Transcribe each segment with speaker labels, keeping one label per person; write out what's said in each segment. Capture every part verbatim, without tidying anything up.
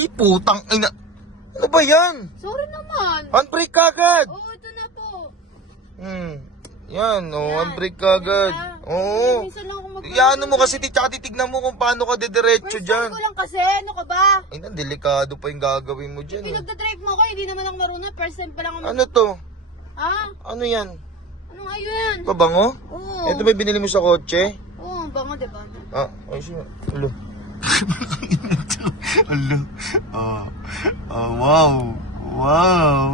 Speaker 1: Ay, putang ina. Ano ba yan?
Speaker 2: Sorry naman.
Speaker 1: Handbrake kagad.
Speaker 2: Oo, ito na po.
Speaker 1: Hmm. Yan, oh,
Speaker 2: Yan.
Speaker 1: handbrake kagad.
Speaker 2: Yan.
Speaker 1: Oo.
Speaker 2: Minsan lang ako mag-
Speaker 1: Iyaano mo kasi, tsaka titignan mo kung paano ka didiretso
Speaker 2: First
Speaker 1: dyan.
Speaker 2: time ko lang kasi, ano ka ba?
Speaker 1: Ay, na, delikado pa yung gagawin mo dyan. Eh.
Speaker 2: Pinagdadrive mo ako, hindi naman ako marunong. First time pa lang ako.
Speaker 1: Ano to?
Speaker 2: Ha?
Speaker 1: Ano yan?
Speaker 2: Anong ayun?
Speaker 1: Pabango?
Speaker 2: Oo.
Speaker 1: Ito may binili mo sa kotse?
Speaker 2: Oo, bango diba?
Speaker 1: Ah, ay siya. Ulo.
Speaker 3: Hello. Oh. Oh, wow. Wow.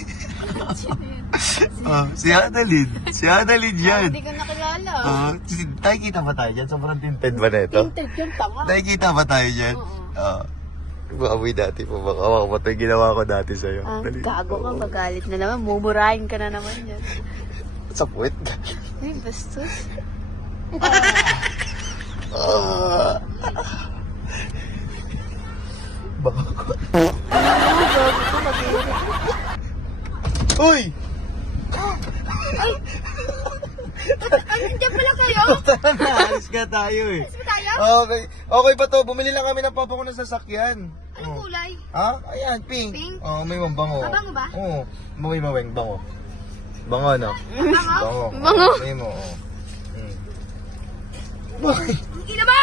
Speaker 3: Oh, si Annalyn. Si Annalyn yan.
Speaker 2: Hindi ko nakilala.
Speaker 3: Oh, si- nakikita ba tayo dyan? Sobrang tinted ba na ito?
Speaker 2: Tinted yung tanga.
Speaker 3: Nakikita ba tayo dyan?
Speaker 2: Oo.
Speaker 3: Oh. Baboy dati po baka ako pa ito yung ginawa ko dati sa'yo.
Speaker 2: Ah,
Speaker 3: Dali.
Speaker 2: gago ka, magalit na naman. Mumurahin ka na naman yan.
Speaker 1: Sa puwet.
Speaker 2: Ay, bastos.
Speaker 1: Ah. Baka ko.
Speaker 2: Oo, gago ka, mag-iiri.
Speaker 1: Uy!
Speaker 2: Ay, hindi pala kayo?
Speaker 1: Tara na, alis ka tayo eh.
Speaker 2: Alis ba tayo?
Speaker 1: Okay. Okay ba to? Bumili lang kami ng pabango ng sasakyan.
Speaker 2: Anong
Speaker 1: Oh.
Speaker 2: kulay?
Speaker 1: Ha? Ayan, pink.
Speaker 2: Pink?
Speaker 1: Oh, may mabango.
Speaker 2: Mabango ba?
Speaker 1: Oo. May maweng bango. Bango no?
Speaker 2: Bango?
Speaker 1: Bango.
Speaker 2: Bango?
Speaker 1: Oh, may mo. Oh. Hmm. Bakit?
Speaker 2: Ang ina mo!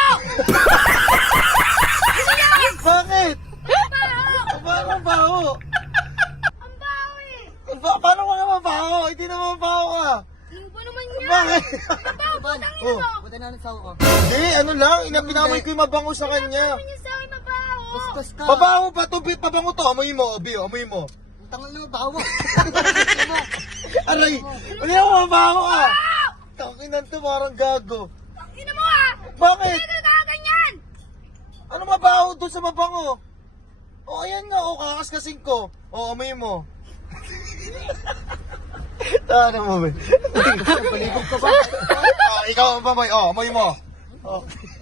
Speaker 1: Bakit? Paano ang baho?
Speaker 2: Ang baho eh!
Speaker 1: Ba- paano ka naman baho? Hindi naman baho ka.
Speaker 2: Yung ba naman yan?
Speaker 1: Bakit?
Speaker 2: Ang baho, putang ina
Speaker 1: Oh.
Speaker 2: mo!
Speaker 3: Buti na nagsawa ko.
Speaker 1: Hindi, ano lang. Inapinamoy ko yung mabango sa kanya.
Speaker 2: Ano yung sa akin mabaho?
Speaker 3: Bastos ka.
Speaker 1: Mabango pa to, bit pabango to. Amoy mo, Obi, amoy mo.
Speaker 3: Tangal na bawa.
Speaker 1: Aray! Hindi ako mabango ka! Takinan to, parang gago.
Speaker 2: Ang ina mo ah!
Speaker 1: Bakit?
Speaker 2: Ano ka ganyan?
Speaker 1: Ano mabaho doon sa mabango? O, ayan nga, o, kakaskasin ko. O, amoy mo. Tara mo, ba?
Speaker 3: Palibog ka ba?
Speaker 1: Ah, ikaw ang pamoy. O, amoy mo. O.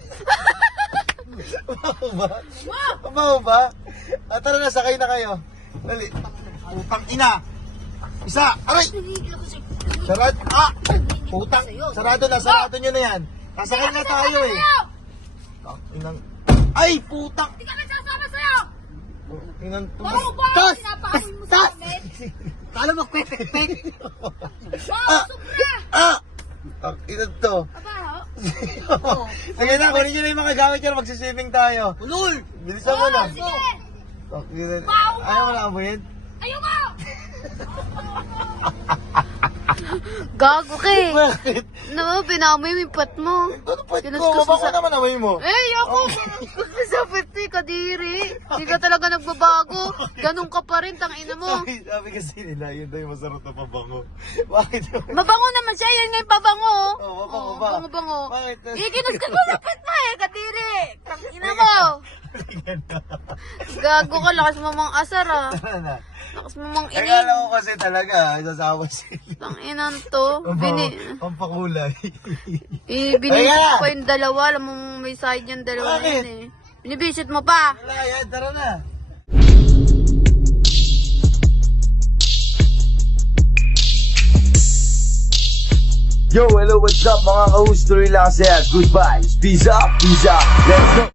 Speaker 1: Mabaho ba? Mabaho ba? Ah, tara na, sakay na kayo. Dali. Putang ina. Isa. Aray!
Speaker 2: Nagigil ako sa'yo.
Speaker 1: Sarado. Ah! Putang. Sarado na, sarado nyo na yan. Sasakay na tayo eh. Inang. Ay, putang.
Speaker 2: Hindi ka nagsasama sa'yo!
Speaker 1: Inang.
Speaker 2: Parang ba?
Speaker 1: Tas!
Speaker 2: Pinapain mo sa
Speaker 1: Tas!
Speaker 2: amin?
Speaker 3: Kala mo kwek-kwek.
Speaker 2: Wow, sobra!
Speaker 1: Ah! Ang inang to.
Speaker 2: Mabaho?
Speaker 1: Sige na, kunin nyo na yung mga gamit nyo. Magsiswimming tayo.
Speaker 3: Ulol!
Speaker 1: Bilisan mo
Speaker 2: Oo,
Speaker 1: na.
Speaker 2: sige!
Speaker 1: Ang ina-
Speaker 2: Baho mo!
Speaker 1: Ayaw mo na amoyin?
Speaker 2: Ayoko! Gago ka eh.
Speaker 1: Bakit?
Speaker 2: Naman, pinamoy yung pat mo.
Speaker 1: Ano pa ito?
Speaker 2: Kinuskus
Speaker 1: Mabako
Speaker 2: sa-
Speaker 1: naman amoy mo.
Speaker 2: Eh, ayoko. Masapit eh, kadiri. Hindi ka talaga nagbabago. Ganun ka pa rin, tangina mo.
Speaker 1: Sabi, sabi kasi nila, yun daw yung masarap na pabango. Bakit?
Speaker 2: Mabango naman siya, yun nga yung pabango.
Speaker 1: Oo, mabango
Speaker 2: Oo,
Speaker 1: ba?
Speaker 2: Bango-bango.
Speaker 1: Bakit?
Speaker 2: Eh, kinuskus mo sa pat mo eh, kadiri. Tangina mo. Gago ka, lakas mo mang asar ah.
Speaker 1: Tara na.
Speaker 2: Lakas mo mang inig.
Speaker 1: Akala ko kasi talaga, sasama sila.
Speaker 2: Tanginan to. Bini...
Speaker 1: Ang pakulay.
Speaker 2: Eh, binili
Speaker 1: Ayan!
Speaker 2: ko pa yung dalawa. Alam mo, may side yung dalawa na
Speaker 1: Bakit?
Speaker 2: yun eh. Binibisit mo pa.
Speaker 1: Wala yan, tara na. Yo, hello, what's up mga ka-host? Tuloy lang sa'yo. Goodbye. Peace up, peace up. Let's go.